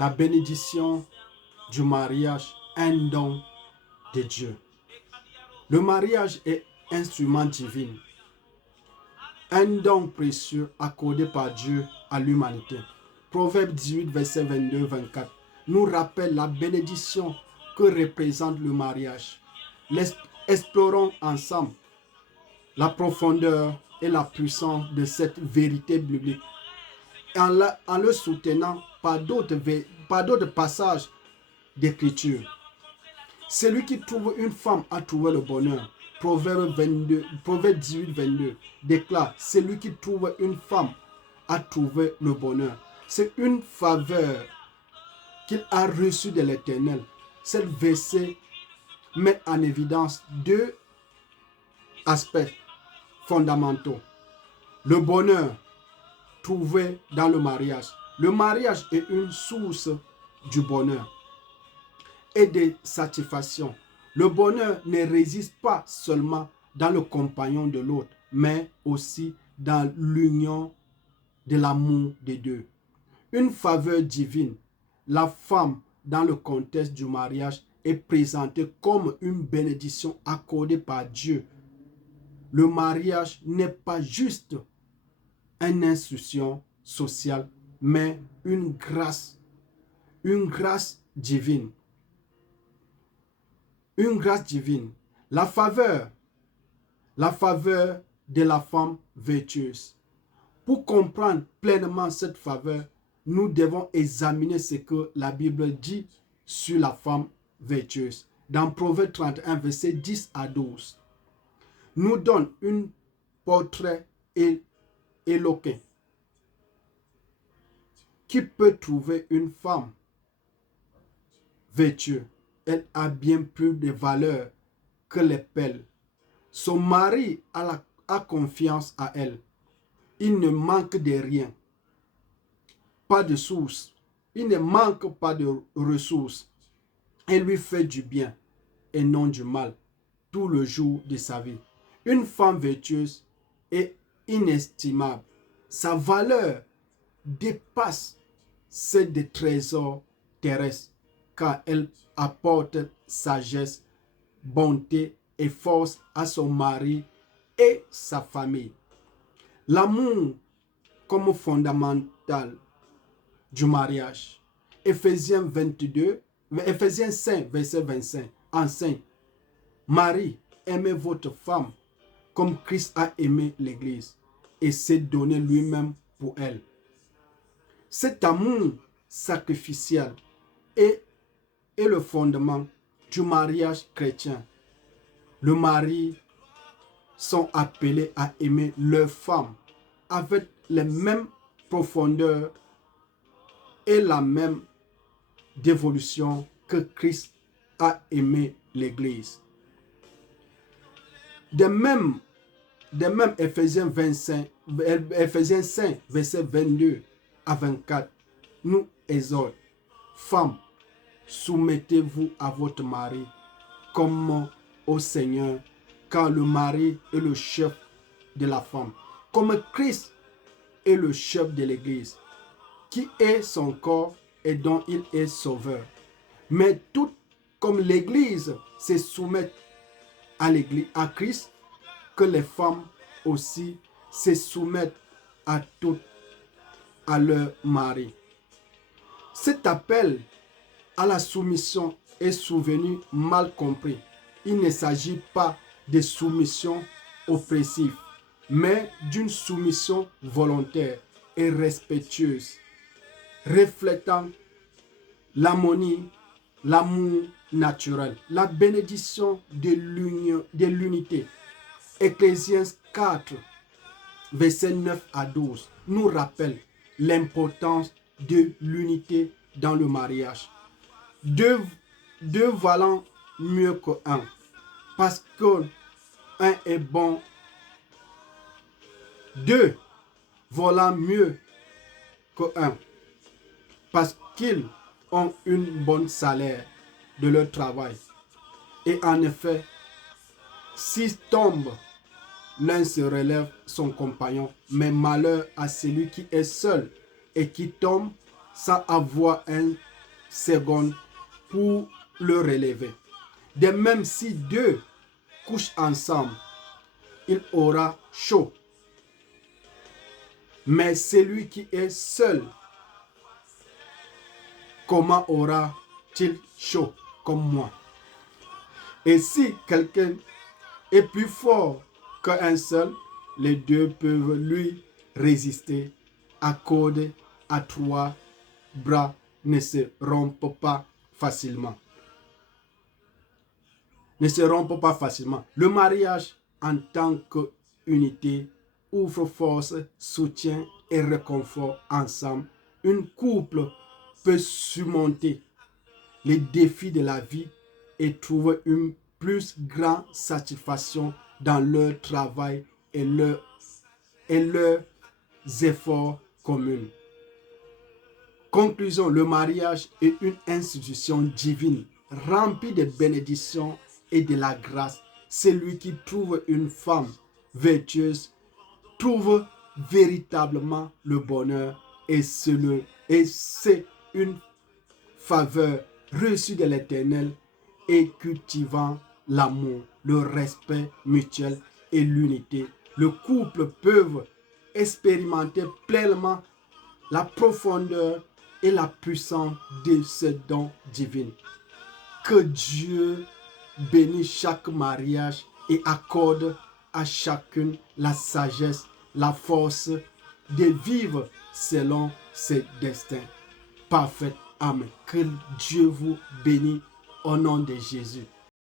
la bénédiction du mariage, un don de Dieu. Le mariage est instrument divin, un don précieux accordé par Dieu à l'humanité. Proverbe 18, verset 22-24 nous rappelle la bénédiction que représente le mariage. Explorons ensemble la profondeur et la puissance de cette vérité biblique en le soutenant par d'autres passages d'écriture. Celui qui trouve une femme a trouvé le bonheur. Proverbe 18, 22 déclare: celui qui trouve une femme a trouvé le bonheur. C'est une faveur qu'il a reçue de l'Éternel. Cette verset met en évidence deux aspects fondamentaux. Le bonheur trouvé dans le mariage. Le mariage est une source du bonheur et de satisfaction. Le bonheur ne réside pas seulement dans le compagnon de l'autre, mais aussi dans l'union de l'amour des deux. Une faveur divine. La femme, dans le contexte du mariage, est présentée comme une bénédiction accordée par Dieu. Le mariage n'est pas juste une institution sociale, mais une grâce divine. Une grâce divine. La faveur de la femme vertueuse. Pour comprendre pleinement cette faveur, nous devons examiner ce que la Bible dit sur la femme vertueuse. Dans Proverbe 31, verset 10 à 12, nous donne un portrait éloquent. Qui peut trouver une femme vertueuse? Elle a bien plus de valeur que les perles. Son mari a confiance à elle. Il ne manque de rien. Pas de source. Il ne manque pas de ressources. Elle lui fait du bien et non du mal tout le jour de sa vie. Une femme vertueuse est inestimable. Sa valeur dépasse celle des trésors terrestres car elle apporte sagesse, bonté et force à son mari et sa famille. L'amour comme fondamental du mariage. Éphésiens 5, verset 25 enseigne: Marie, aimez votre femme comme Christ a aimé l'Église et s'est donné lui-même pour elle. Cet amour sacrificiel est le fondement du mariage chrétien. Le mari sont appelés à aimer leur femme avec les mêmes profondeurs et la même dévolution que Christ a aimé l'Église. De même, Éphésiens 5, verset 22 à 24, nous exhorte: femmes, soumettez-vous à votre mari comme au Seigneur, car le mari est le chef de la femme, comme Christ est le chef de l'Église, qui est son corps et dont il est sauveur. Mais tout comme l'Église se soumet à Christ, que les femmes aussi se soumettent à leur mari. Cet appel à la soumission est souvent mal compris. Il ne s'agit pas de soumission oppressive, mais d'une soumission volontaire et respectueuse, reflétant l'harmonie, l'amour naturel, la bénédiction de l'unité. Ecclésiaste 4, versets 9 à 12, nous rappelle l'importance de l'unité dans le mariage. Deux valent mieux qu'un, parce que un est bon. Deux valant mieux qu'un, parce qu'ils ont une bonne salaire de leur travail. Et en effet, s'ils tombent, l'un se relève son compagnon, mais malheur à celui qui est seul et qui tombe sans avoir un secondes pour le relever. De même, si deux couchent ensemble, il aura chaud. Mais celui qui est seul, comment aura-t-il chaud comme moi? Et si quelqu'un est plus fort qu'un seul, les deux peuvent lui résister. À corde à trois bras ne se rompent pas facilement. Ne se rompent pas facilement. Le mariage en tant qu'unité ouvre force, soutien et réconfort ensemble. Un couple peut surmonter les défis de la vie et trouver une plus grande satisfaction dans leur travail et leurs efforts communs. Conclusion, le mariage est une institution divine remplie de bénédictions et de la grâce. Celui qui trouve une femme vertueuse trouve véritablement le bonheur et c'est une faveur reçue de l'Éternel et cultivant l'amour, le respect mutuel et l'unité. Le couple peut expérimenter pleinement la profondeur et la puissance de ce don divin. Que Dieu bénisse chaque mariage et accorde à chacun la sagesse, la force de vivre selon ses destins parfaits. Amen. Que Dieu vous bénisse au nom de Jésus.